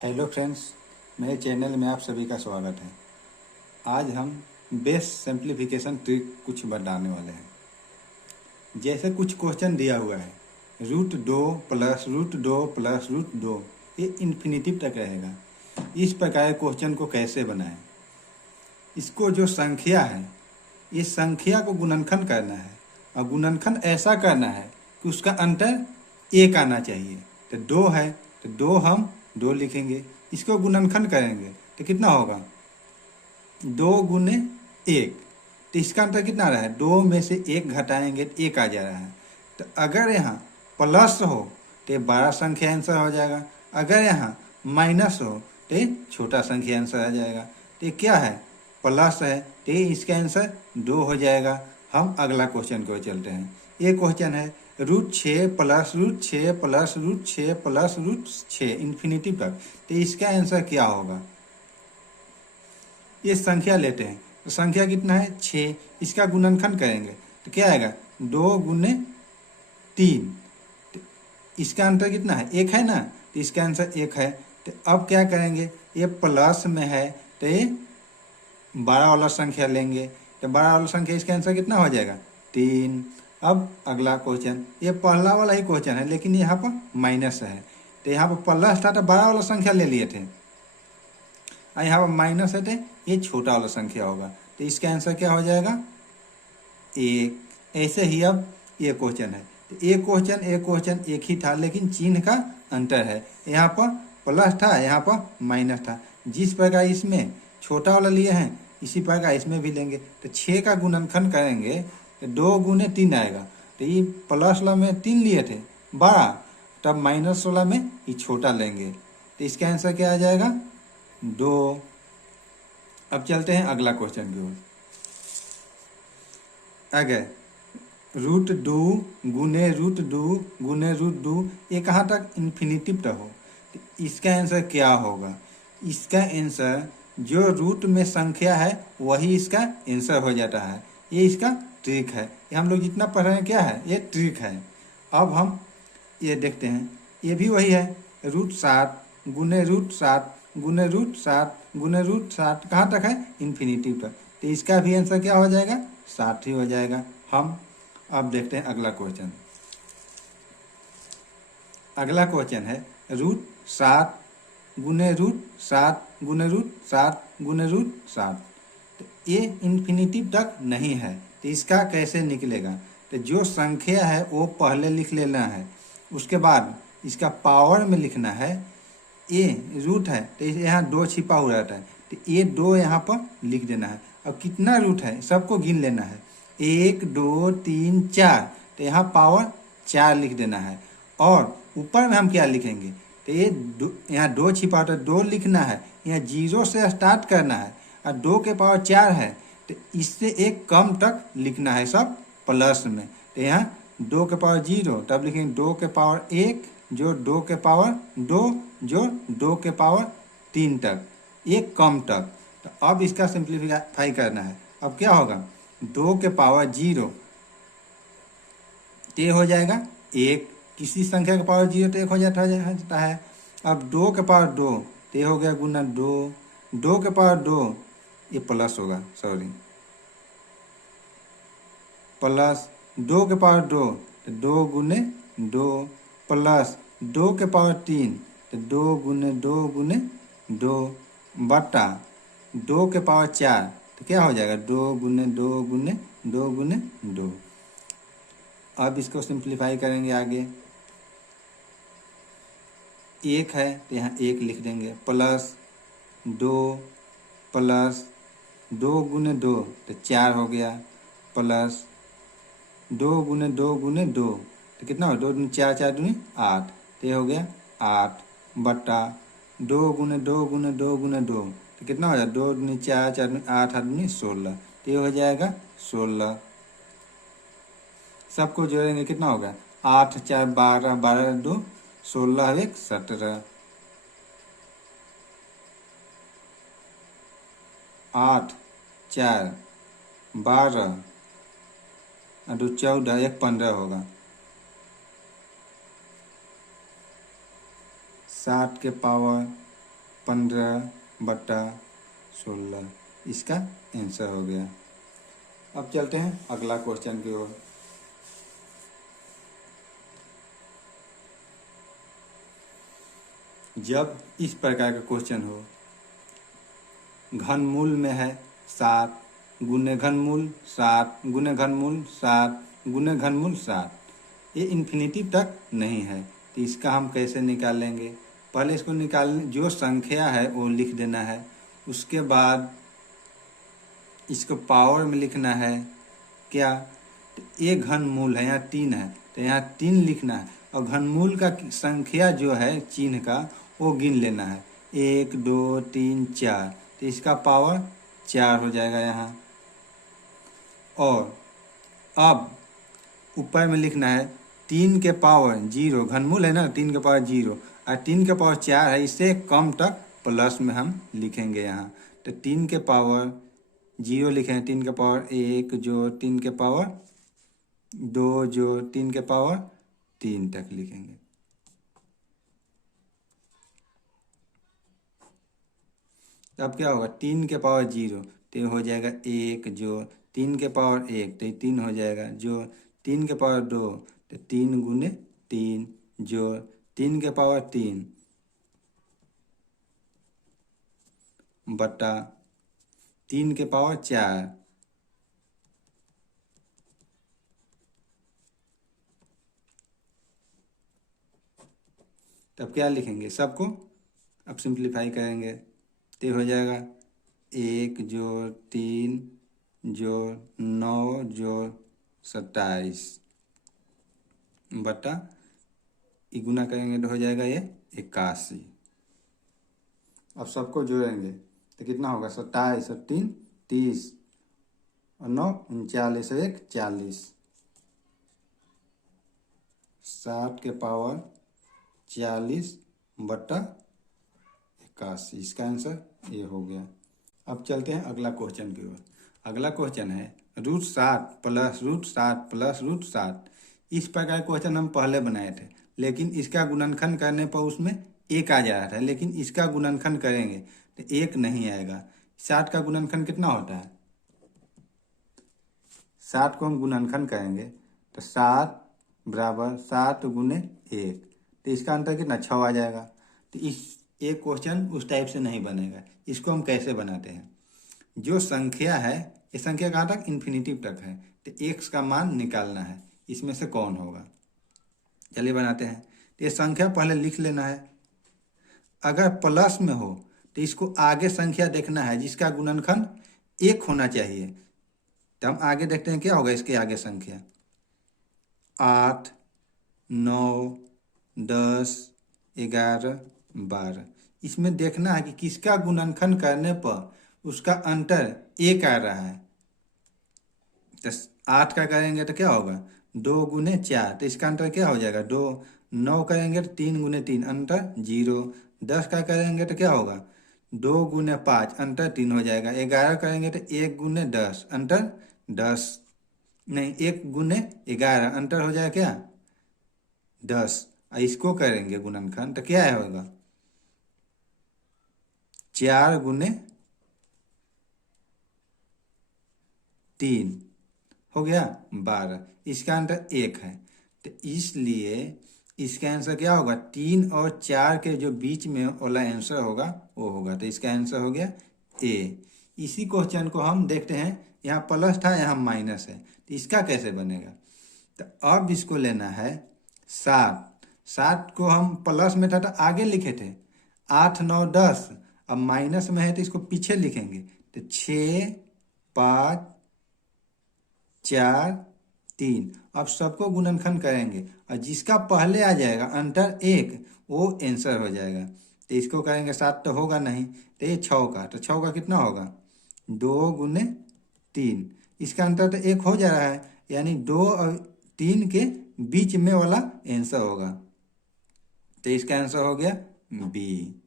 Hello friends, मेरे channel में आप सभी का स्वागत है। आज हम बेस्ट सिंप्लीफिकेशन ट्रिक कुछ बताने वाले हैं। जैसे कुछ क्वेश्चन दिया हुआ है, √2 प्लस √2 प्लस √2, ये इन्फिनिटिव तक रहेगा। इस प्रकार क्वेश्चन को कैसे बनाएं? इसको जो संख्या है, इस संख्या को गुणनखंड करना है और गुणनखंड ऐसा करना है कि उसका अंतर 1 आना चाहिए। तो 2 है तो 2 हम 2 लिखेंगे। इसको गुणनखंड करेंगे तो कितना होगा? 2 गुने 1। तो इसका अंतर कितना आ रहा है? 2 में से 1 घटाएंगे तो 1 आ जा रहा है। तो अगर यहाँ प्लस हो तो ये बड़ा संख्या आंसर हो जाएगा, अगर यहाँ माइनस हो तो ये छोटा संख्या आंसर आ जाएगा। तो ये क्या है? प्लस है तो ये इसका आंसर 2 हो जाएगा। हम अगला क्वेश्चन को चलते हैं। ये क्वेश्चन है √6 प्लस √6 प्लस √6 प्लस √6 इन्फिनिटी तक। तो इसका आंसर क्या होगा? ये संख्या लेते हैं तो संख्या कितना है? 6। इसका गुणनखंड करेंगे तो क्या आएगा? 2 गुने 3। तो इसका अंतर कितना है? 1 है ना, तो इसका आंसर 1 है। तो अब क्या करेंगे? ये प्लस में है तो ये बड़ा वाला संख्या लेंगे। तो बड़ा वाला संख्या, इसका आंसर कितना हो जाएगा? 3। अब अगला क्वेश्चन, ये पहला वाला ही क्वेश्चन है लेकिन यहाँ पर माइनस है। तो यहाँ पर प्लस था तो बड़ा वाला संख्या ले लिए थे, और यहाँ पर माइनस है तो ये छोटा वाला संख्या होगा। तो इसका आंसर क्या हो जाएगा? 1। ऐसे ही अब ये क्वेश्चन है तो एक क्वेश्चन एक ही था लेकिन चिन्ह का अंतर है। यहाँ पर प्लस था, यहाँ पर माइनस था। जिस प्रकार इसमें छोटा वाला लिए हैं इसी प्रकार इसमें भी लेंगे। तो 6 का गुणनखंड करेंगे तो 2 गुने 3 आएगा। तो ये प्लस वाला में 3 लिए थे बड़ा, तब माइनस वाला में ये छोटा लेंगे। तो इसका आंसर क्या आ जाएगा? 2। अब चलते हैं अगला क्वेश्चन की ओर। अगर √2 गुने √2 गुने √2, ये कहाँ तक? इन्फिनिटिव तक हो। तो इसका आंसर क्या होगा? इसका आंसर जो रूट में संख्या है वही इसका आंसर हो जाता है। ये इसका ट्रिक है। ये हम लोग जितना पढ़ रहे हैं क्या है? ये ट्रिक है। अब हम ये देखते हैं, ये भी वही है। √7 गुने √7 गुने √7 गुने √7 कहाँ तक है? इन्फिनिटिव तक। तो इसका भी आंसर क्या हो जाएगा? 7 ही हो जाएगा। हम अब देखते हैं अगला क्वेश्चन। अगला क्वेश्चन है √7 गुने √7 गुने √7 गुने √7। तो ये इन्फिनिटिव तक नहीं है, तो इसका कैसे निकलेगा? तो जो संख्या है वो पहले लिख लेना है, उसके बाद इसका पावर में लिखना है। ये रूट है तो यहाँ 2 छिपा हुआ रहता है, तो ये 2 यहाँ पर लिख देना है। अब कितना रूट है सबको गिन लेना है, 1 2 3 4। तो यहाँ पावर 4 लिख देना है। और ऊपर में हम क्या लिखेंगे? तो ये यहाँ 2 छिपा होता है, 2 लिखना है। यहाँ 0 से स्टार्ट करना है और 2 के पावर 4 है तो इससे एक कम तक लिखना है सब प्लस में। तो यहाँ 2 के पावर 0, तब लिखेंगे 2 के पावर 1 जो 2 के पावर 2 जो 2 के पावर 3 तक, एक कम तक। तो अब इसका सिंप्लीफाई करना है। अब क्या होगा? 2 के पावर 0 तो हो जाएगा 1। किसी संख्या के पावर 0 तो 1 हो जाता है। अब 2 के पावर 2 तो हो गया गुना 2। 2 के पावर 2 ये प्लस होगा, सॉरी, प्लस 2 के पावर 2 तो 2 गुने 2 प्लस 2 के पावर 3 तो 2 गुने 2 बटा 2 के पावर 4 तो क्या हो जाएगा? 2 गुने 2 गुने 2 गुने 2। अब इसको सिंप्लीफाई करेंगे आगे। 1 है तो यहाँ 1 लिख देंगे, प्लस 2 प्लस 2 गुने 2 तो 4 हो गया, प्लस 2 गुने 2 गुने 2 तो कितना हो? 2 दूनी 4 4 दूनी 8 तो ये हो गया 8 बटा 2 गुने 2 गुने 2 गुने 2 तो कितना हो जाएगा? 2 दूनी 4 4 दूनी 8 8 दूनी 16 तो ये हो जाएगा 16। सबको जोड़ेंगे कितना होगा? 8 4 12 12 2 16 1 17। 8 4 12 और 2 14 1 15 होगा। 60 के पावर 15/16 इसका आंसर हो गया। अब चलते हैं अगला क्वेश्चन की ओर। जब इस प्रकार का क्वेश्चन हो, घनमूल में है 7 गुने घनमूल 7 गुने घनमूल 7 गुने घनमूल 7, ये इन्फिनिटी तक नहीं है, तो इसका हम कैसे निकालेंगे? पहले इसको जो संख्या है वो लिख देना है, उसके बाद इसको पावर में लिखना है। क्या? तो ये घनमूल है, यहाँ 3 है तो यहाँ 3 लिखना है, और घनमूल का संख्या जो है चिन्ह का वो गिन लेना है, 1 2 3 4, तो इसका पावर 4 हो जाएगा यहाँ। और अब ऊपर में लिखना है 3 के पावर 0, घनमूल है ना, 3 के पावर 0 और 3 के पावर 4 है, इससे कम तक प्लस में हम लिखेंगे यहाँ। तो 3 के पावर 0 लिखें, 3 के पावर 1 जो 3 के पावर 2 जो 3 के पावर 3 तक लिखेंगे। अब क्या होगा? 3 के पावर 0 तो हो जाएगा 1 जो 3 के पावर 1 तो 3 हो जाएगा, जो 3 के पावर 2 तो 3 गुने 3 जो 3 के पावर 3 बटा 3 के पावर 4 तब क्या लिखेंगे? सबको अब सिंप्लीफाई करेंगे तो हो जाएगा 1 जो 3 जो 9 जो 27 बटा गुना करेंगे तो हो जाएगा ये 81। अब सबको जोड़ेंगे तो कितना होगा? 27 और 3 30 और 9 39 और 1 40, 60 के पावर 40 बटा 81, इसका आंसर ये हो गया। अब चलते हैं अगला क्वेश्चन की ओर। अगला क्वेश्चन है √7 प्लस √7 प्लस √7। इस प्रकार क्वेश्चन हम पहले बनाए थे, लेकिन इसका गुणनखंड करने पर उसमें 1 आ जा रहा था, लेकिन इसका गुणनखंड करेंगे तो 1 नहीं आएगा। 7 का गुणनखंड कितना होता है? 7 को हम गुणनखंड करेंगे तो 7 बराबर 7 गुने 1, तो इसका अंतर कितना? 6 आ जाएगा। तो इस एक क्वेश्चन उस टाइप से नहीं बनेगा। इसको हम कैसे बनाते हैं? जो संख्या है, ये संख्या कहाँ तक? इन्फिनिटी तक है, तो x का मान निकालना है, इसमें से कौन होगा? चलिए बनाते हैं। तो ये संख्या पहले लिख लेना है। अगर प्लस में हो तो इसको आगे संख्या देखना है जिसका गुणनखंड 1 होना चाहिए। तो हम आगे देखते हैं क्या होगा इसके आगे संख्या। 8 9 10 11 12, इसमें देखना है कि किसका गुणनखंड करने पर उसका अंतर 1 आ रहा है। तो 8 का करेंगे तो क्या होगा? 2 गुने 4, तो इसका अंतर क्या हो जाएगा? 2। 9 करेंगे तो 3 गुने 3 अंतर 0। 10 का करेंगे तो क्या होगा? 2 गुने 5 अंतर 3 हो जाएगा। 11 करेंगे तो 1 गुने 10 अंतर 10 नहीं 1 गुने 11 अंतर हो जाएगा क्या? 10। इसको करेंगे गुणनखंड तो क्या होगा? 4 गुने 3 हो गया 12, इसका आंसर 1 है। तो इसलिए इसका आंसर क्या होगा? 3 और 4 के जो बीच में वाला आंसर होगा वो होगा, तो इसका आंसर हो गया ए। इसी क्वेश्चन को हम देखते हैं, यहाँ प्लस था यहाँ माइनस है, तो इसका कैसे बनेगा? तो अब इसको लेना है 7 को हम प्लस में था तो आगे लिखे थे 8 9 10, अब माइनस में है तो इसको पीछे लिखेंगे, तो 6 5 4 3। अब सबको गुणनखंड करेंगे और जिसका पहले आ जाएगा अंतर 1 वो आंसर हो जाएगा। तो इसको करेंगे 7 तो होगा नहीं, तो ये 6 का, तो 6 का कितना होगा? 2 गुने 3, इसका अंतर तो 1 हो जा रहा है, यानी 2 और 3 के बीच में वाला आंसर होगा, तो इसका आंसर हो गया बी।